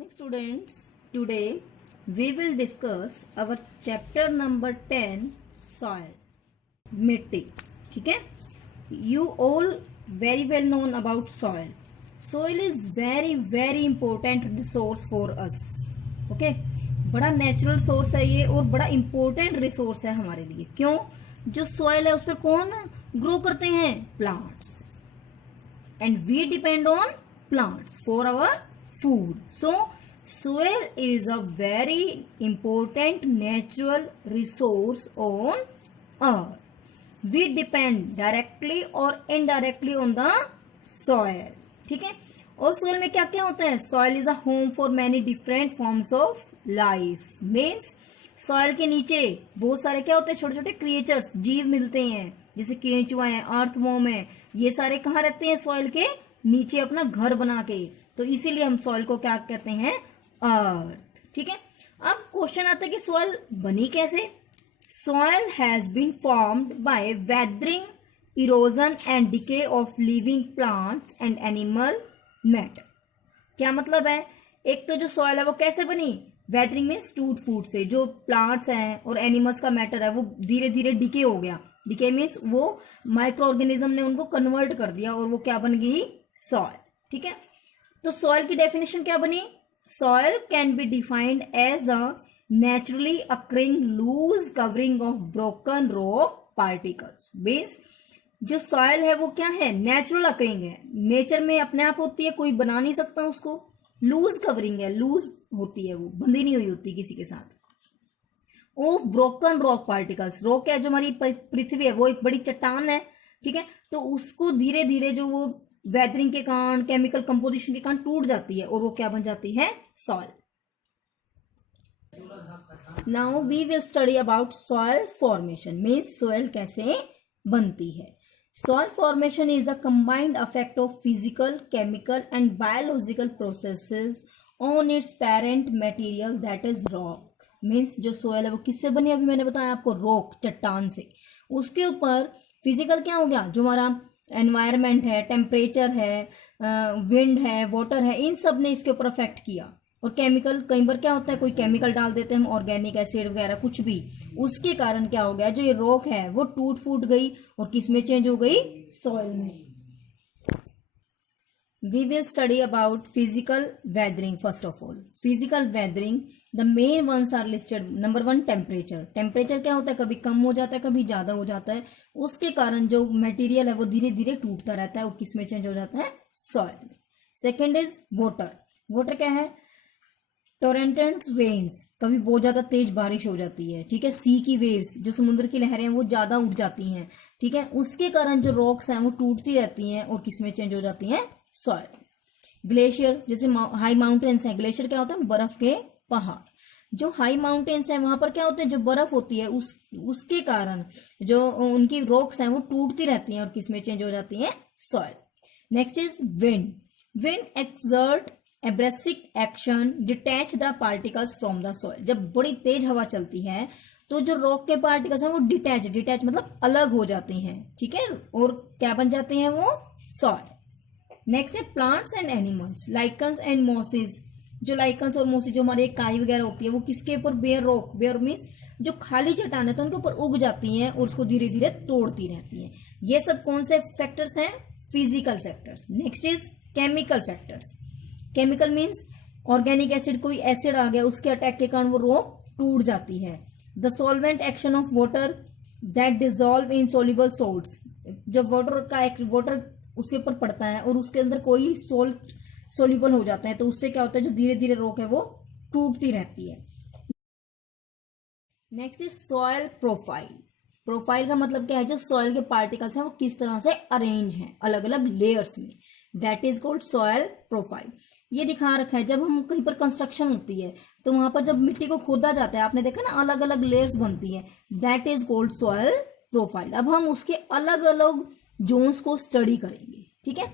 Morning students, today we will discuss our chapter number 10 soil, मिट्टी. ठीक है. You all very well known about soil. Soil is very important resource for us. Okay. बड़ा natural source है ये और बड़ा important resource है हमारे लिए. क्यों? जो सॉइल है उस पर कौन ग्रो करते हैं? Plants. And we depend on plants for our food. So soil is a very important natural resource on earth. We depend directly or indirectly on the soil. ठीक है. और soil में क्या क्या होता है? Soil is a home for many different forms of life. Means soil के नीचे बहुत सारे क्या होते हैं? छोटे छोटे क्रिएचर्स, जीव मिलते हैं, जैसे केंचुआ है, अर्थवॉर्म है. ये सारे कहाँ रहते हैं? सॉइल के नीचे अपना घर बना के. तो इसीलिए हम सॉइल को क्या कहते हैं? अर्थ. ठीक है. अब क्वेश्चन आता है कि सॉइल बनी कैसे? Soil has been formed by weathering, erosion and decay of living plants and animal matter. क्या मतलब है? एक तो जो सॉइल है वो कैसे बनी? वेदरिंग में स्टूड फूड से. जो प्लांट्स हैं और एनिमल्स का मैटर है वो धीरे धीरे डिके हो गया. डिके मीन्स वो माइक्रो ऑर्गेनिज्म ने उनको कन्वर्ट कर दिया और वो क्या बन गई? सॉइल. ठीक है. तो सॉइल की डेफिनेशन क्या बनी? Soil can be defined as the naturally occurring loose covering of broken rock particles. Means जो सॉइल है वो क्या है? नेचुरल अकरिंग है. नेचर में अपने आप होती है, कोई बना नहीं सकता उसको. लूज कवरिंग है, लूज होती है, वो बंधी नहीं हुई होती किसी के साथ. Of broken rock particles. Rock है जो हमारी पृथ्वी है वो एक बड़ी चट्टान है. ठीक है. तो उसको धीरे धीरे जो वो वेदरिंग के कारण, केमिकल कंपोजिशन के कारण टूट जाती है और वो क्या बन जाती है? Soil. Now we will study about soil formation. Means soil कैसे बनती है. Soil formation is the combined effect of physical, chemical and biological processes on its parent material that is rock. Means जो सॉइल है वो किससे बनी? अभी मैंने बताया आपको, रॉक, चट्टान से. उसके ऊपर फिजिकल क्या हो गया? जो हमारा एनवायरमेंट है, टेम्परेचर है, विंड है, वाटर है, इन सब ने इसके ऊपर अफेक्ट किया. और केमिकल, कई बार क्या होता है कोई केमिकल डाल देते हैं हम, ऑर्गेनिक एसिड वगैरह कुछ भी, उसके कारण क्या हो गया? जो ये रॉक है वो टूट फूट गई और किस में चेंज हो गई? सॉइल में. We will study about physical weathering first of all. Physical weathering, the main ones are listed. Number 1, temperature. Temperature क्या होता है? कभी कम हो जाता है, कभी ज्यादा हो जाता है. उसके कारण जो मटेरियल है वो धीरे धीरे टूटता रहता है और किस में चेंज हो जाता है? सॉइल में. Second is water. वाटर क्या है? टोरेंटेंट रेन्स. कभी बहुत ज्यादा तेज बारिश हो जाती है. ठीक है. सी की वेव्स, जो समुद्र की लहरें हैं वो ज्यादा उठ जाती हैं. ठीक है. उसके कारण जो रॉक्स हैं वो टूटती रहती हैं और किस में चेंज हो जाती हैं? सॉइल. ग्लेशियर, जैसे हाई माउंटेन्स हैं. ग्लेशियर क्या होता है? बर्फ के पहाड़. जो हाई माउंटेन्स हैं वहां पर क्या होते हैं? जो बर्फ होती है उसके कारण जो उनकी रॉक्स हैं वो टूटती रहती हैं और किस में चेंज हो जाती हैं? Soil. Next is wind. Wind exert abrasive action detach the particles from the soil. जब बड़ी तेज हवा चलती है तो जो रॉक के पार्टिकल्स हैं वो डिटैच मतलब अलग हो जाते हैं. ठीक है. और क्या बन जाते हैं? वो सॉइल. नेक्स्ट है plants and animals. Lichens and mosses. जो लाइकन्स और मॉसिस, जो हमारे काई वगैरह होती है वो किसके ऊपर? Bear rock. बेयर मीन्स जो खाली चट्टान है तो उनके ऊपर उग जाती हैं और उसको धीरे धीरे तोड़ती रहती हैं. ये सब कौन से फैक्टर्स हैं? Physical factors. Next is chemical factors. Chemical means organic acid, कोई एसिड आ गया उसके अटैक के कारण वो रॉक टूट जाती है. The solvent action of water that dissolve in soluble salts. जब वाटर उसके ऊपर पड़ता है और उसके अंदर कोई सोल्ट सोल्यूबल हो जाता है तो उससे क्या होता है? जो धीरे धीरे रॉक है वो टूटती रहती है. Next is soil profile. Profile का मतलब क्या है? जो सॉइल के पार्टिकल्स हैं वो किस तरह से अरेंज हैं अलग अलग लेयर्स में. That is called soil profile. ये दिखा रखा है जब हम कहीं पर कंस्ट्रक्शन होती है तो वहां पर जब मिट्टी को खोदा जाता है, आपने देखा ना, अलग अलग लेयर्स बनती है. That is called soil profile. अब हम उसके अलग अलग जोन्स को स्टडी करेंगे. ठीक है.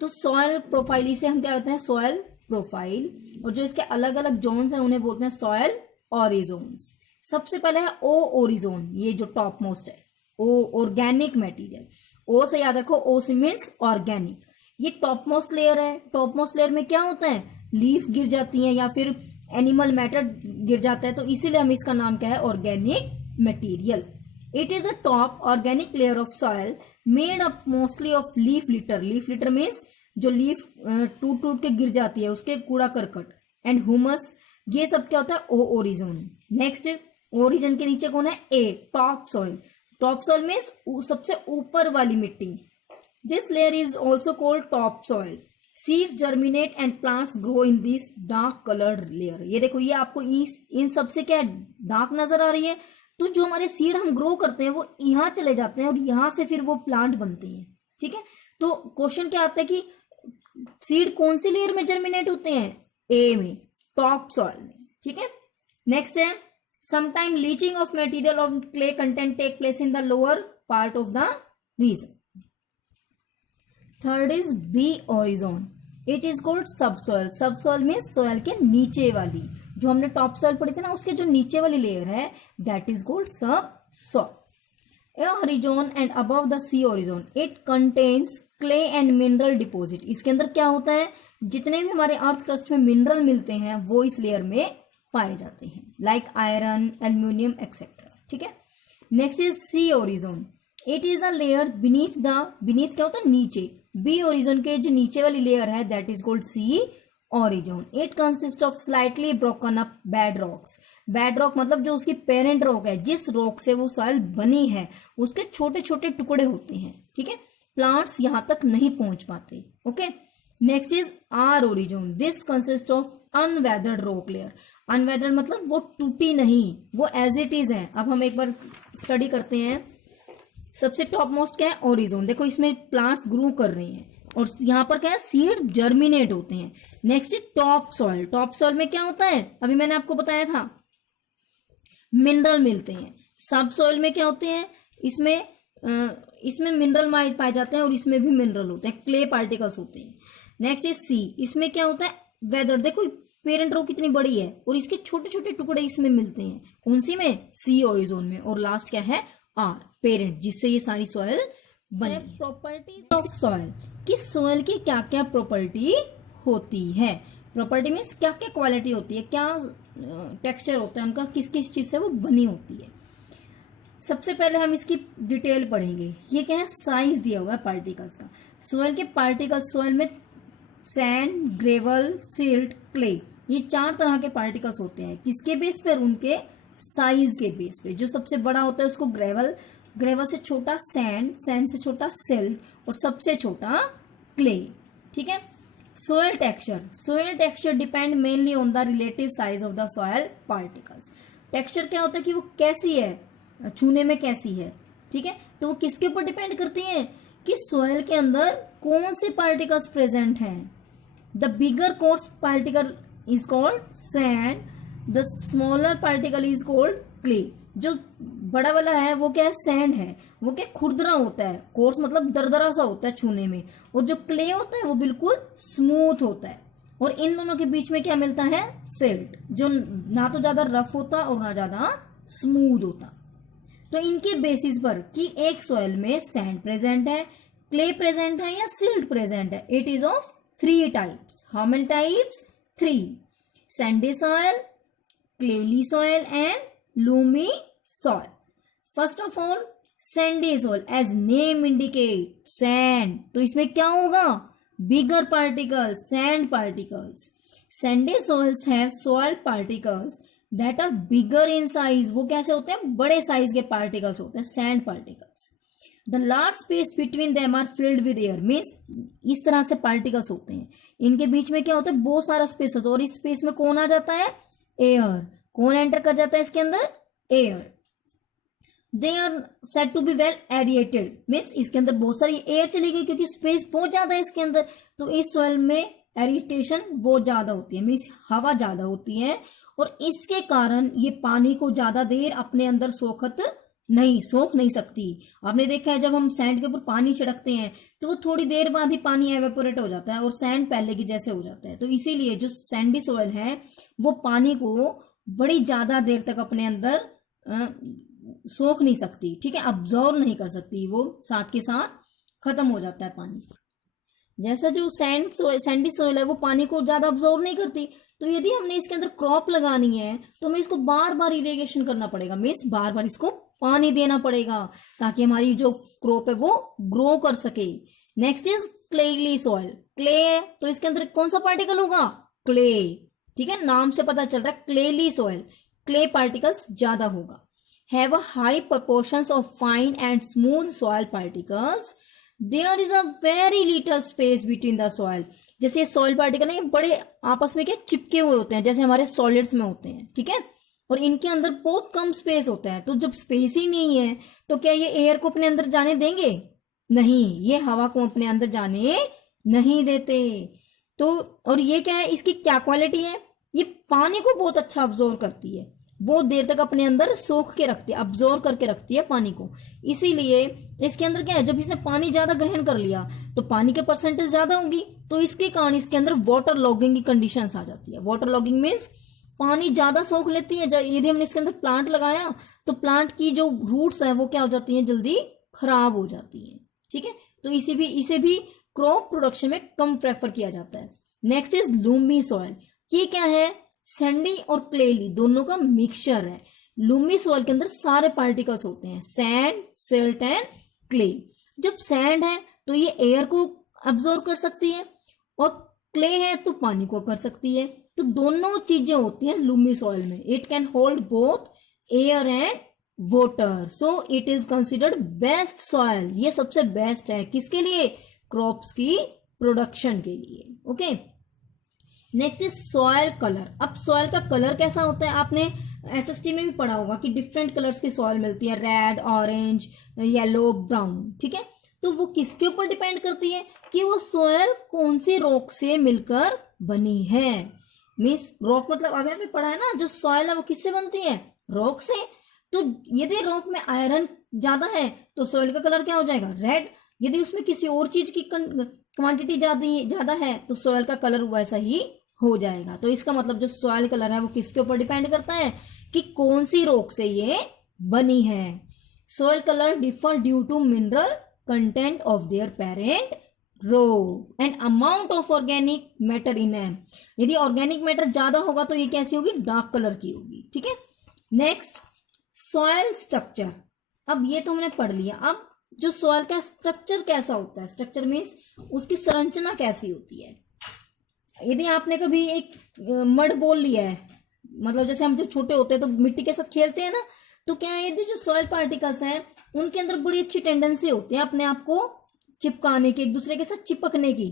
तो सॉइल प्रोफाइल, इसे हम क्या कहते हैं? Soil profile. और जो इसके अलग अलग जोन्स हैं उन्हें बोलते हैं सॉइल ओरिजोन्स. सबसे पहले है ओ ओरिजोन. ये जो टॉप मोस्ट है, ओ ऑर्गेनिक मटेरियल. ओ से याद रखो, ओ से मीन्स ऑर्गेनिक. ये टॉप मोस्ट लेयर है। टॉप मोस्ट लेयर में क्या होता है, लीफ गिर जाती है या फिर एनिमल मैटर गिर जाता है, तो इसीलिए हम इसका नाम क्या है, organic material. It is a top organic layer of soil made up mostly of leaf litre. Leaf litre means जो लीफ टूट टूट के गिर जाती है उसके कूड़ा करकट, एंड ह्यूमस, ये सब क्या होता है, ओ ओरिजिन। नेक्स्ट, ओरिजिन के नीचे कौन है, A, top soil. Top soil means सबसे ऊपर वाली मिट्टी। This layer is also called top soil. Seeds germinate and plants grow in this dark coloured layer. ये देखो, ये आपको इन सबसे क्या डार्क नजर आ रही है, तो जो हमारे सीड हम ग्रो करते हैं वो यहाँ चले जाते हैं और यहाँ से फिर वो प्लांट बनते हैं। ठीक है, तो क्वेश्चन क्या आता है कि सीड कौन सी लेयर में जर्मिनेट होते हैं, ए में, टॉप सॉइल में। ठीक है, नेक्स्ट है, sometime leaching of material of clay content take place in the lower part of the region. Third is B horizon. It is called subsoil. Subsoil में सॉइल के नीचे वाली, जो हमने टॉप सॉइल पढ़ी थी ना, उसके जो नीचे वाली लेयर है, that is called subsoil. Horizon and above the C horizon, it contains clay and mineral deposit. इसके अंदर क्या होता है, जितने भी हमारे अर्थ क्रस्ट में मिनरल मिलते हैं वो इस लेयर में पाए जाते हैं, लाइक आयरन, एल्यूमिनियम एक्सेट्रा। ठीक है, next is C horizon. It is the layer beneath क्या होता है, नीचे। बी ओरिजोन के जो नीचे वाली लेयर है, that is called C horizon. It consist of slightly broken up bed rocks. Bed rock मतलब जो उसकी पेरेंट रॉक है, जिस रॉक से वो सॉइल बनी है, उसके छोटे छोटे टुकड़े होते हैं। ठीक है, प्लांट्स यहां तक नहीं पहुंच पाते। Okay, next is R horizon. This consist of unweathered rock layer. Unweathered मतलब वो टूटी नहीं, वो एज इट इज है। अब हम एक बार स्टडी करते हैं। सबसे टॉप मोस्ट क्या है, ओरिजोन। देखो, इसमें प्लांट्स ग्रो कर रहे हैं और यहाँ पर क्या है, सीड जर्मिनेट होते हैं। Next is top soil. Top soil में क्या होता है, अभी मैंने आपको बताया था, मिनरल मिलते हैं। सब सॉइल में क्या होते हैं, इसमें मिनरल पाए जाते हैं और इसमें भी मिनरल होते हैं, क्ले पार्टिकल्स होते हैं। Next is C. इसमें क्या होता है, वेदर। देखो, पेरेंट रो कितनी बड़ी है और इसके छोटे छोटे टुकड़े इसमें मिलते हैं। कौन सी में, सी ओरिजोन में। और लास्ट क्या है, आर, पेरेंट, जिससे ये सारी सॉइल बनी। प्रॉपर्टीज ऑफ सॉइल, कि सॉइल की क्या क्या प्रॉपर्टी होती है। प्रॉपर्टी मीन्स क्या क्या क्वालिटी होती है, क्या टेक्सचर होता है उनका, किस किस चीज से वो बनी होती है। सबसे पहले हम इसकी डिटेल पढ़ेंगे। ये क्या है, साइज दिया हुआ है पार्टिकल्स का। सॉइल के पार्टिकल्स, सॉइल में सैंड, ग्रेवल, सिल्ट, क्ले, ये 4 तरह के पार्टिकल्स होते हैं। किसके बेस पर, उनके साइज के बेस पे। जो सबसे बड़ा होता है उसको ग्रेवल, ग्रेवल से छोटा सैंड, सैंड से छोटा सिल्ट और सबसे छोटा क्ले। ठीक है, soil texture. Soil texture depend mainly on the relative size of the soil particles. Texture क्या होता है कि वो कैसी है, छूने में कैसी है। ठीक है, तो वो किसके ऊपर डिपेंड करती है कि सॉयल के अंदर कौन से पार्टिकल्स प्रेजेंट हैं। The bigger coarse particle is called sand, the smaller particle is called clay. जो बड़ा वाला है वो क्या है, सैंड है, वो क्या खुरदरा होता है, कोर्स मतलब दरदरा सा होता है छूने में, और जो क्ले होता है वो बिल्कुल स्मूथ होता है। और इन दोनों के बीच में क्या मिलता है, सिल्ट, जो ना तो ज्यादा रफ होता और ना ज्यादा स्मूथ होता। तो इनके बेसिस पर कि एक सॉइल में सैंड प्रेजेंट है, क्ले प्रेजेंट है या सिल्ट प्रेजेंट है, it is of 3 types. How many types, 3। Sandy soil, clayey soil and loamy soil. First of all sandy soil, as name indicate, sand, तो इसमें क्या होगा, bigger particles, sand particles. Sandy soils have soil particles that are bigger in size. वो कैसे होते हैं, बड़े size के पार्टिकल्स होते हैं, sand particles. The large space between them are filled with air, means इस तरह से पार्टिकल्स होते हैं, इनके बीच में क्या होता है, बहुत सारा स्पेस होता है, और इस स्पेस में कौन आ जाता है, एयर। कौन एंटर कर जाता है इसके अंदर, air. They are said to be well aerated, means इसके अंदर बहुत सारी एयर चली गई क्योंकि स्पेस बहुत ज्यादा है इसके अंदर, तो इस सॉइल में एरिटेशन बहुत ज्यादा होती है, मीन्स हवा ज्यादा होती है, और इसके कारण ये पानी को ज्यादा देर अपने अंदर सोख नहीं सकती। आपने देखा है जब हम सैंड के ऊपर पानी छिड़कते हैं तो वो थोड़ी देर बाद ही पानी एवेपोरेट हो जाता है और सैंड पहले की जैसे हो जाता है। तो इसीलिए जो सैंडी सॉइल है वो पानी को बड़ी ज्यादा देर तक अपने अंदर सोख नहीं सकती, ठीक है, अब्जॉर्व नहीं कर सकती, वो साथ के साथ खत्म हो जाता है पानी। जैसा जो सैंडी सॉइल है वो पानी को ज्यादा अब्जॉर्व नहीं करती, तो यदि हमने इसके अंदर क्रॉप लगानी है तो हमें इसको बार बार इरिगेशन करना पड़ेगा, मीन्स बार बार इसको पानी देना पड़ेगा ताकि हमारी जो क्रॉप है वो ग्रो कर सके। Next is clayey soil. Clay है तो इसके अंदर कौन सा पार्टिकल होगा, क्ले, ठीक है, नाम से पता चल रहा है क्लेली सॉइल, क्ले पार्टिकल्स ज्यादा होगा। Have a high proportions of fine and smooth soil particles, there is a very little space between the soil. जैसे सॉइल पार्टिकल है बड़े आपस में क्या चिपके हुए होते हैं, जैसे हमारे सॉलिड्स में होते हैं, ठीक है, और इनके अंदर बहुत कम स्पेस होता है। तो जब स्पेस ही नहीं है तो क्या ये एयर को अपने अंदर जाने देंगे, नहीं, ये हवा को अपने अंदर जाने नहीं देते। तो और ये क्या है, इसकी क्या क्वालिटी है, ये पानी को बहुत अच्छा अब्जॉर्व करती है, बहुत देर तक अपने अंदर सोख के रखती है, अब्जॉर्व करके रखती है पानी को। इसीलिए इसके अंदर क्या है, जब इसने पानी ज्यादा ग्रहण कर लिया तो पानी के परसेंटेज ज्यादा होगी, तो इसके कारण इसके अंदर वाटर लॉगिंग की कंडीशंस आ जाती है। वाटर लॉगिंग मीन्स पानी ज्यादा सोख लेती है। यदि हमने इसके अंदर प्लांट लगाया तो प्लांट की जो रूट्स है वो क्या हो जाती है, जल्दी खराब हो जाती है, ठीक है। तो इसे भी क्रॉप प्रोडक्शन में कम प्रेफर किया जाता है। Next is Lumi soil. ये क्या है, सैंडी और क्लेली दोनों का मिक्सचर है। लूमी सॉइल के अंदर सारे पार्टिकल्स होते हैं, सैंड, सिल्ट एंड क्ले। जब सैंड है तो ये एयर को अब्जॉर्व कर सकती है, और क्ले है तो पानी को कर सकती है। तो दोनों चीजें होती हैं लूमी सॉइल में। It can hold both air and water, so it is considered best soil. ये सबसे बेस्ट है किसके लिए, क्रॉप्स की प्रोडक्शन के लिए। Okay, next is soil colour. अब सॉइल का कलर कैसा होता है, आपने एसएसटी में भी पढ़ा होगा कि डिफरेंट कलर्स की सॉइल मिलती है, रेड, ऑरेंज, येलो, ब्राउन, ठीक है। तो वो किसके ऊपर डिपेंड करती है कि वो सॉइल कौन सी रॉक से मिलकर बनी है। मीन्स रॉक मतलब अभी आपने पढ़ा है ना, जो सॉइल है वो किससे बनती है, रॉक से। तो यदि रॉक में आयरन ज्यादा है तो सॉइल का कलर क्या हो जाएगा, रेड। यदि उसमें किसी और चीज की क्वांटिटी ज्यादा है तो सॉइल का कलर वैसा ही हो जाएगा। तो इसका मतलब जो सॉइल कलर है वो किसके ऊपर डिपेंड करता है कि कौन सी रॉक से ये बनी है। Soil colour differ due to mineral content of their parent rock and amount of organic matter in them. यदि ऑर्गेनिक मैटर ज्यादा होगा तो ये कैसी होगी, डार्क कलर की होगी, ठीक है। Next soil structure. अब ये तो हमने पढ़ लिया। अब जो सॉइल का स्ट्रक्चर कैसा होता है, स्ट्रक्चर मीन्स उसकी संरचना कैसी होती है। यदि आपने कभी एक मड बॉल लिया है, मतलब जैसे हम जब छोटे होते हैं तो मिट्टी के साथ खेलते हैं ना, तो क्या है, यदि जो सॉइल पार्टिकल्स हैं उनके अंदर बड़ी अच्छी टेंडेंसी होती है अपने आप को चिपकाने की, एक दूसरे के साथ चिपकने की,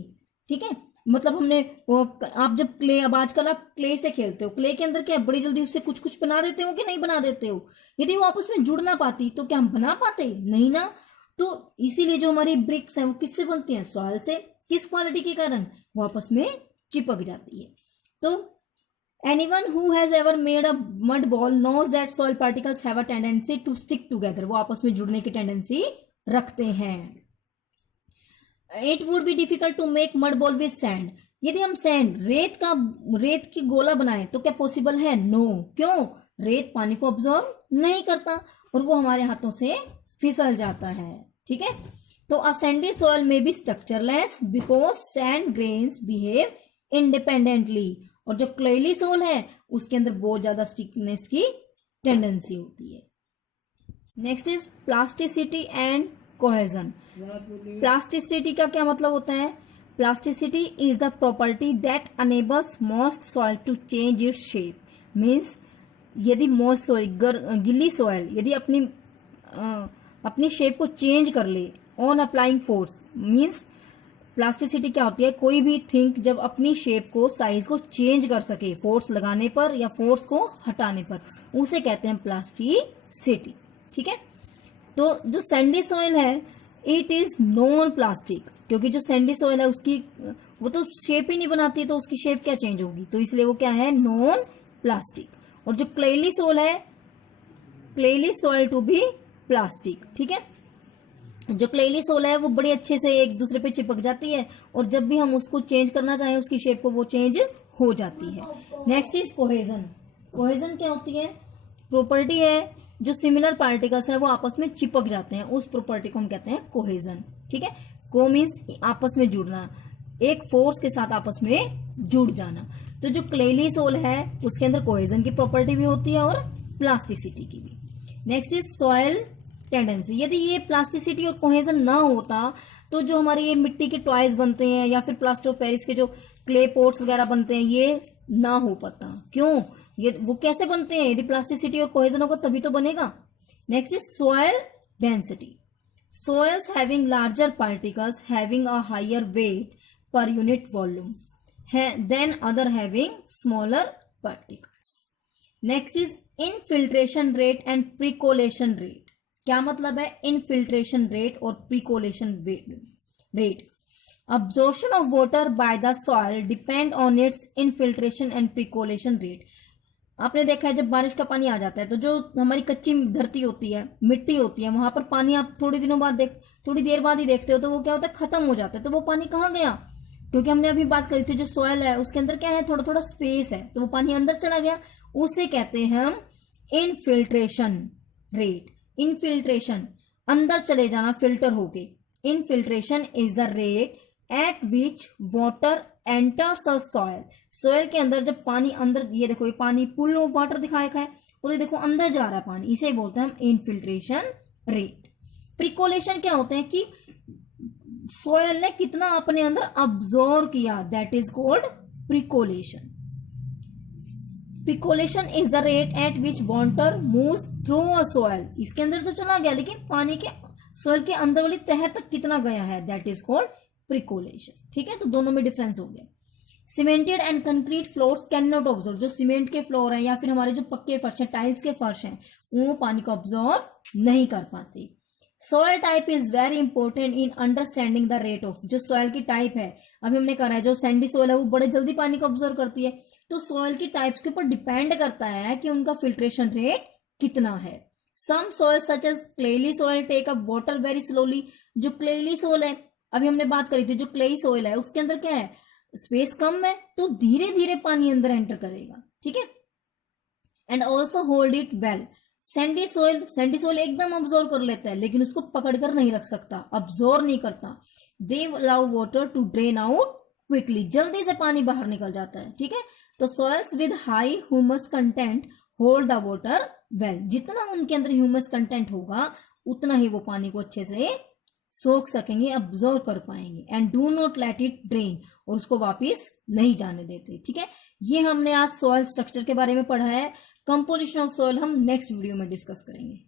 ठीक है। मतलब हमने आप जब क्ले, अब आजकल आप क्ले से खेलते हो, क्ले के अंदर क्या बड़ी जल्दी उससे कुछ कुछ बना देते हो कि नहीं बना देते हो। यदि वो आपस में जुड़ ना पाती तो क्या हम बना पाते, नहीं ना। तो इसीलिए जो हमारी ब्रिक्स हैं वो किससे बनती हैं, सॉइल से। किस क्वालिटी के कारण, वो आपस में चिपक जाती है। तो anyone who has ever made a mud ball knows that soil particles have a tendency to stick together. वो आपस में जुड़ने की टेंडेंसी रखते हैं। It would be difficult to make mud ball with sand. यदि हम सैंड, रेत की गोला बनाए तो क्या पॉसिबल है, नो। क्यों, रेत पानी को ऑब्जॉर्व नहीं करता और वो हमारे हाथों से फिसल जाता है, ठीक है। तो a sandy soil may be structureless because sand grains behave independently. और जो क्लेली सोल है उसके अंदर बहुत ज्यादा स्टिकनेस की टेंडेंसी होती है। Next is plasticity and cohesion. Plasticity का क्या मतलब होता है, plasticity is the property that enables moist soil to change its shape. Means यदि मॉइस्ट सॉइल, गिल्ली सॉइल यदि अपनी शेप को चेंज कर ले on applying force, means plasticity क्या होती है, कोई भी थिंग जब अपनी शेप को, साइज को चेंज कर सके फोर्स लगाने पर या फोर्स को हटाने पर, उसे कहते हैं प्लास्टिसिटी, ठीक है। तो जो सैंडी सॉइल है इट इज नॉन प्लास्टिक, क्योंकि जो सैंडी सॉइल है उसकी वो तो शेप ही नहीं बनाती, तो उसकी शेप क्या चेंज होगी, तो इसलिए वो क्या है, नॉन प्लास्टिक। और जो क्लेली सॉइल है, क्लेली सॉइल टू बी प्लास्टिक, ठीक है। जो क्लेली सोल है वो बड़े अच्छे से एक दूसरे पे चिपक जाती है और जब भी हम उसको चेंज करना चाहें उसकी शेप को, वो चेंज हो जाती है। Next is cohesion. कोहेजन क्या होती है, प्रॉपर्टी है जो सिमिलर पार्टिकल्स है वो आपस में चिपक जाते हैं, उस प्रॉपर्टी को हम कहते हैं कोहेजन, ठीक है। को मीन्स आपस में जुड़ना, एक फोर्स के साथ आपस में जुड़ जाना। तो जो क्लेली सोल है उसके अंदर कोहेजन की प्रॉपर्टी भी होती है और प्लास्टिसिटी की भी। Next is soil tendency. यदि ये प्लास्टिसिटी और कोहेजन ना होता तो जो हमारे ये मिट्टी के टॉयज बनते हैं या फिर प्लास्टर ऑफ पेरिस के जो क्ले पॉट्स वगैरह बनते हैं ये ना हो पाता। क्यों? ये वो कैसे बनते हैं? यदि प्लास्टिसिटी और कोहेजन होगा तभी तो बनेगा। Next is soil density. Soils having larger particles having a higher weight per unit volume than other having smaller particles. Next is infiltration rate and percolation rate. क्या मतलब है infiltration rate और percolation rate? Absorption of water by the soil depend on its infiltration and percolation rate. आपने देखा है जब बारिश का पानी आ जाता है तो जो हमारी कच्ची धरती होती है, मिट्टी होती है, वहां पर पानी आप थोड़ी देर बाद ही देखते हो तो वो क्या होता है, खत्म हो जाता है। तो वो पानी कहाँ गया? क्योंकि हमने अभी बात करी थी जो सॉइल है उसके अंदर क्या है, थोड़ा थोड़ा स्पेस है, तो वो पानी अंदर चला गया। उसे कहते हैं हम इनफिल्ट्रेशन रेट। इनफिल्ट्रेशन, अंदर चले जाना फिल्टर होके। Infiltration is the rate at which water enters a soil. Soil के अंदर जब पानी अंदर, ये देखो ये पानी पुल ऑफ वाटर दिखाया है और ये देखो अंदर जा रहा है पानी, इसे बोलते हैं हम इनफिल्ट्रेशन रेट। प्रिकोलेशन क्या होते हैं कि सॉइल ने कितना अपने अंदर अब्सॉर्ब किया, that is called percolation. Percolation is the rate at which water moves through a soil. इसके अंदर तो चला गया लेकिन पानी के सॉइल के अंदर वाली तह तक कितना गया है, दैट इज कॉल्ड प्रिकोलेशन। ठीक है, तो दोनों में डिफरेंस हो गया। Cemented and concrete floors can not absorb. जो सीमेंट के फ्लोर है या फिर हमारे जो पक्के फर्श है, टाइल्स के फर्श हैं, वो पानी को ऑब्जॉर्व नहीं कर पाते। Soil type is very important in understanding the rate of. जो सॉइल की टाइप है, अभी हमने कहा है जो सैंडी सॉइल है वो बड़े जल्दी पानी को ऑब्जॉर्व करती है। तो सॉइल की टाइप्स के ऊपर डिपेंड करता है कि उनका फिल्ट्रेशन रेट कितना है। Some soil such as clayey soil take up water very slowly. जो क्लेली सॉइल है, अभी हमने बात करी थी, जो क्लेई सॉइल है उसके अंदर क्या है, स्पेस कम है तो धीरे धीरे पानी अंदर एंटर करेगा। ठीक है, and also hold it well. Sandy soil एकदम अब्सॉर्व कर लेता है लेकिन उसको पकड़कर नहीं रख सकता, अब्सॉर्व नहीं करता। They allow water to drain out quickly, जल्दी से पानी बाहर निकल जाता है। ठीक है, तो soils with high humus content hold the water well. जितना उनके अंदर ह्यूमस कंटेंट होगा उतना ही वो पानी को अच्छे से सोख सकेंगे, अब्सॉर्व कर पाएंगे। And do not let it drain, और उसको वापिस नहीं जाने देते। ठीक है, ये हमने आज सॉइल स्ट्रक्चर के बारे में पढ़ा है। कंपोजिशन ऑफ सॉइल हम नेक्स्ट वीडियो में डिस्कस करेंगे।